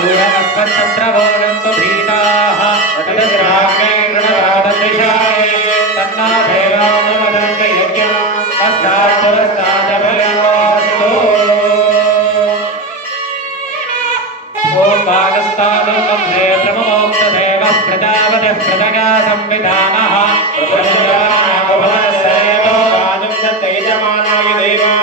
सूरमस्मच्छत्रभोगन्तु भीताः तद्राग्ने गृणराडदिशाय तन्ना देवानुमदन्त यज्ञम् अस्तात्पुरस्तादभयोऽस्तु ॐ भागस्तादुकं हे ब्रह्मोक्तदेवः प्रजापतिः प्रजगा संविधानः प्रभुर्जनाभवनसेतो राजं तेजमानाय देवा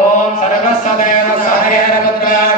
ओम सर्वस्वदेव सहरेरपुत्राय